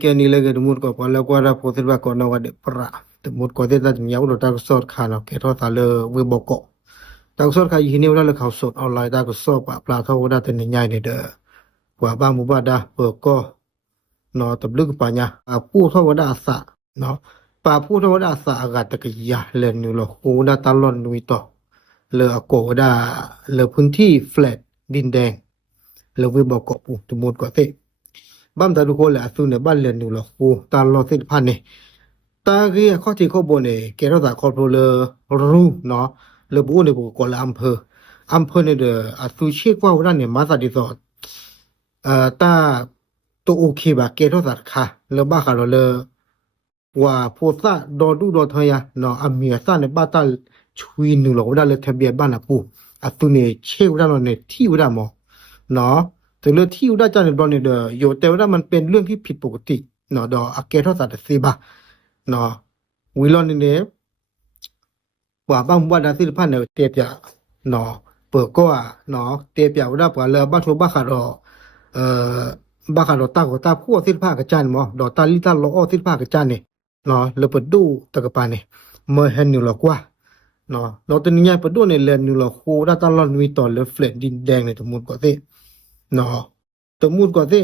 ke ni lege dumur ko pala ko ra potir ba ko na wa de pra dumur ko de ta nya u ta ko sot kha na ke tho ta le we bo ko ta ko sot kha yi ni wa le khaw sot online ta ko sot pa pla tho wa ta ni nyai ne de kwa ba mu ba da po ko no ta blu pa nya a pu tho wa da sa no pa pu tho wa da sa aga ta ke ya le ni lo hu na ta lon nui to le a ko da le พื้นที่ flat ดินแดงle we bo ko pu dumur ko te bam ta du ko la su ne ba le nu lo hu ta lo sit phan ne ta ge kho ti kho bo ne ke ro ta controller ru no le bu ne bu ko la am phơ ne de a su chi kwa wa ne ma sa di so ta to okay ba ke ro ta kha le ba kha lo le wa pho sa do du do thya no a mi sa ne ba ta chui nu lo da le thabia ba na pu a su ne che wa no ne thi wa mo noแต่เรื่องที่อุดาจารย์บอลเนี่ยโยแต่ว่ามันเป็นเรื่องที่ผิดปกติเนาะดออาเกทอสัตว์สิบะเนาะวิลอนเนี่ยว่าบ้างว่าดาสิพันเนี่ยเตียบเนาะเปิดก็เนาะเตียบว่าได้ปว่าเลยบ้านโชบ้าขาดบ้าขาดตาก็ตาพัวสิผ้ากระจานมั้งดอตาลิตาล้อสิผ้ากระจานเนี่ยเนาะเลยเปิดดูตะกปาเนี่ยเมื่อเห็นอยู่หรอกว่าเนาะเราตอนนี้เปิดดูเนี่ยเรียนอยู่หรอกโคด้าตาลอนมีต่อเลยเฟลดดินแดงเนี่ยทั้งหมดก็สิเนาะตมุดก็สิ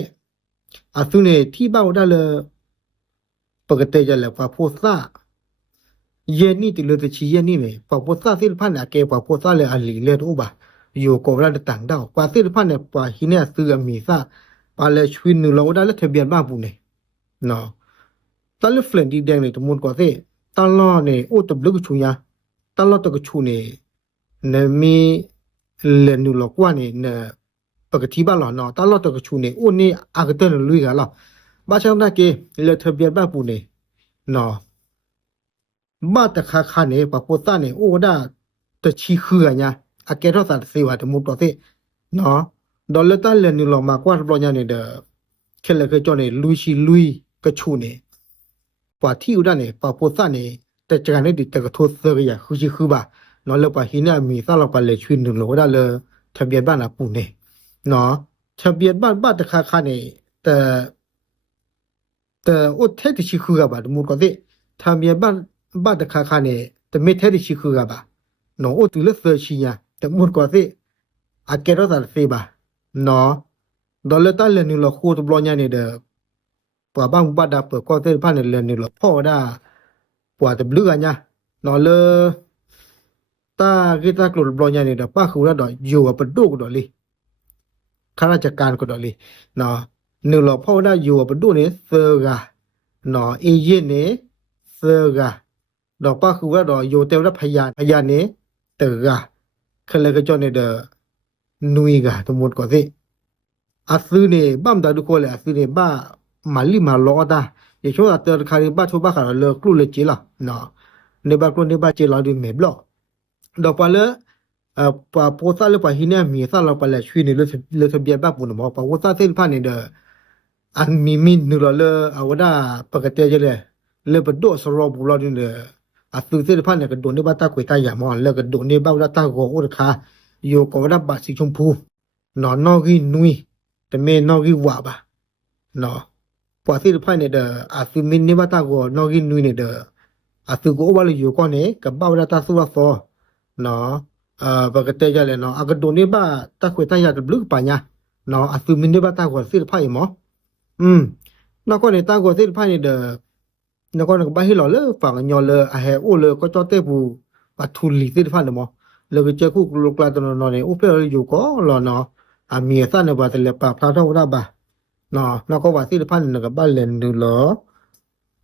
อาสุเนี่ยที่บ้าได้เลยปกติจะแล้วว่าโพซ่าเย็นนี่ติเลยจะชี้เย็นนี่เนี่ยพอโพซ่าสิพันเนี่ยเก็บว่าโพซ่าเลยอันหลีเลยรู้ป่ะอยู่กับเราต่างดาวว่าสิพันเนี่ยว่าหินเนี่ยซื้อมีซ่าปาเลยชวินนึงเราได้แล้วทะเบียนบ้านปุ่นเนี่ยเนาะตอนเลือกเฟรนดีแดงเนี่ยตมุดก็สิตลอดเนี่ยโอ้ตบลึกชุนยาตลอดตะกชุนเนี่ยมีเลนูหลอกว่าเนี่ยปกติบ้านเราเนาะตลอดตะกชุนเนี่ยโอ้นี่อากาศเนี่ยลุยกันแล้วบ้านชาวนาเกเลยทะเบียนบ้านปุ่นเนี่ยเนาะบ้านตะคาเนี่ยปะโพซ่าเนี่ยโอ้ได้ตะชีคืออ่ะเนี่ยอาเกทอสัตว์สิว่าตมุดก็สิเนาะดอลลาร์ตันเลนูหลอกมากกว่าปลอญาเนี่ยเคเลยก็จอเนี่ยลุยกระชุนเนี่ยกว่าที่อุดาเนี่ยปะโพซ่าเนี่ยแต่จากนั้นดิแต่ก็โทษเสืออย่างคือบ่าเนาะแล้วปะหินเนี่ยมีซาเราไปเลยชวินนึงเราได้เลยทะเบียนบ้านน่ะปุ่นเนี่ยเนาะทะเบียนบ้านตะคาเนี่ยแต่โอ้แท้ที่ชื่อคือบ่าตมุดก็สิทะเบียนบ้านตะคาเนี่ยแต่ไม่แท้ที่ชื่อคือบ่าเนาะโอ้ตุเลเซอร์ชีอ่ะตมุดก็สิอาเกโรซาสิบ่าเนาะดอลลาร์ตันเลนูเราโคตรบลอญาเนี่ยปะบ้านบ้านดาเปิดก็สิพันเนี่ยเลนูเราพ่อได้ปว่าตะบลึกอ่ะเนี่ยเนาะเลยตากิตากลุบลอญาเนี่ยป้าคือว่าดอกอยู่กับปะดุกดอกเลยข้าราชการก็ดอกเลยเนาะนึงเราพ่อได้อยู่กับปะดุเนี่ยเซอร์กะเนาะเอเย่นเนี่ยเซอร์กะดอกป้าคือว่าดอกอยู่เต็มแล้วพยานเนี่ยเตอกะคือเลยก็จอเนี่ยนุยกะทั้งหมดก็สิอาซื้อเนี่ยบ้ามตาทุกคนเลยอาซื้อเนี่ยบ้ามาลิมาล้อตาอย่าช่วยเตือนใครบ้าชาวบ้านเขาเลิกกลุ่มเลยจีละเนาะในบ้านคนในบ้านจีเราดูไม่บล็อกดอกปลาเลยปลาโพซ่าเลยปลาหินเนี่ยมีซาเราไปเลยช่วยในเรื่องทะเบียนบ้านปุ่นหมอปลาโพซ่าเส้นผ่านเนี่ยอันมีมินนึกเราเลยเอาว่าได้ปกติจะเลยไปโดดสโลบุเราเนี่ยอาซื้อเส้นผ่านเนี่ยก็โดนในบ้านตากุยตาอย่างมอนแล้วก็โดนในบ้านตาโกโอดคาอยู่กับว่าบาสีชมพูนอนนอกีนุยแต่ไม่นอกีว่าบ่เนาะพอสิพายเนี่ยอาซื้อมินในบ้านตาโกนอกีนุยเนี่ยอาซื้อโกว่าเลยอยู่ก่อนเนี่ยกับบ้านตาสุวาฟอเนาะปกติจะเลยเนาะอากาศโดนในบ้านตากุยตาอย่างบลึกป่ะเนี่ยเนาะอาซื้อมินในบ้านตาโกสิพายมั้งนอกจากนี้ตาโกสิพายเนี่ยนอกจากบ้านที่เราเลยฝั่งยอเลยอาเฮโอเลยก็จอดเตปูปัทุลีสิพายเนี่ยมั้งแล้วก็เจอคู่ลูกหลานตัวน้อยเนี่ยอุปเลยอยู่ก็รอเนาะมีซ่าเนี่ยว่าแต่ละปะพระเท่าได้บ่เนาะแล้วก็ว่าสิพายเนี่ยก็บ้านเลนดูเหรอ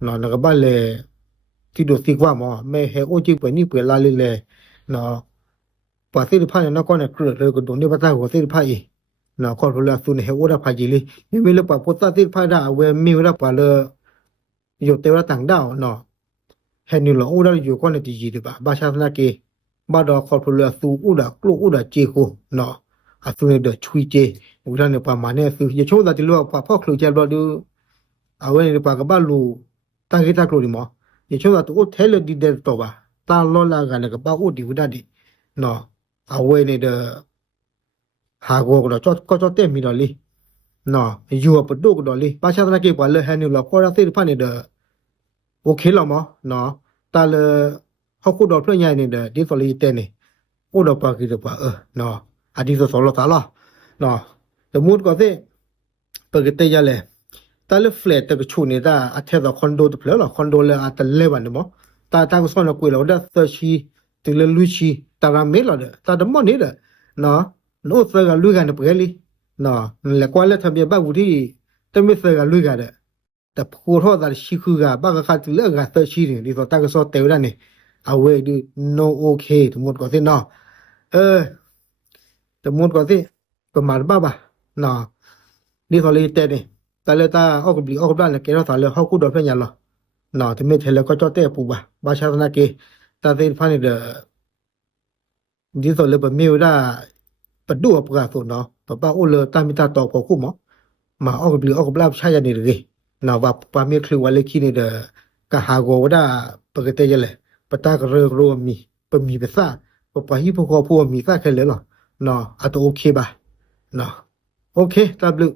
เนาะแล้วก็บ้านเลยที่ดูสิว่ามั้งไม่เฮโอจิเปิดนี่เปิดลาเลยเนาะปาสิพายเนี่ยนอกจากนี้เกิดเลยก็โดนในภาษาของสิพายเนาะคนรู้แล้วสุนเฮโอได้พายจีเลยไม่เลยปะโพสต์สิพายได้เวมิวได้ปะเลยอยู่เตวต่างดาวเนาะเห็นนี่เหรอโอได้อยู่ก็ในที่จีดีบ่บาชาสนาเกบ้านดอกคอร์พูลสูอุดากลูอุดาเจโคเนาะอาสุเนี่ยชุยเจอุดาเนี่ยประมาณเนี่ยคืออย่าโชว์thatที่รู้ว่าพ่อครูเจบดูเอาไว้ในปากกับบ้านลูตั้งกิตากลูดิมั้งอย่าโชว์thatโอ้เทเลดีเดตัวบ่ตาล้อลากันกับบ้าอุดิอุดาดิเนาะเอาไว้ในหาโกก็จอดเต็มมีดอลลี่ เนาะอยู่ปะดุกดอลิปาชาตนะเกปวาเลแฮนิลอคอราซิฟานี่เดโอเคแล้วมั้เนาะตาเลเฮาคูดอเพื่อใหญ่นี่เดดิสอลีเตนี่โอดอปากิดปาเนาะอะดิสอลอตาลาเนาะแต่มูดก็สิปกติยาเลตาเลแฟลตตะกชูนี่ดาอะเทดคอนโดตะเพลอคอนโดเลอะตะเลวันมั้ตาก็สอนกุยแล้วดาเซชีติเลลุชีตาราเมลอเดตาดมอนี่เดเนาะโนเซกะลุกันเปลีเนาะแล้วก็เลทะเบียบะวุที่ตะมิเซกะลุกันเดแต่พูดว่าแต่ชิคุกะบางครั้งที่เลิกกันเตอร์ชีนี่ดิตัวตากสอเตวได้นี่เอาไว้ดู no okay ทั้งหมดก็สิเนาะทั้งหมดก็สิประมาณบ้าเนาะดิตัวเลยเตนี่แต่เลยตาออกบิออกบ้านแล้วแกเราสอนเลยเฮากูดอเพิ่นยันเนาะเนาะที่ไม่เทแล้วก็จอเตปูบาชาตนะเกตาเซฟันนี่เดดิตัวเลยบ่มีวดาปะดูปะกะโซเนาะปะปาโอเลตามิตาตอพอคุหมอมาออกบิออกบ้านใช้ยันนี่เลยนาว่าปามีคลือว่าเลคินี่เดกะหาโกวดาปกติจะเลยปะตากะเรโรมีปะมีเปซาปะปะฮิพอพอมีซาแค่เลยเหรอเนาะอะโตโอเคบ่เนาะโอเคตาบลู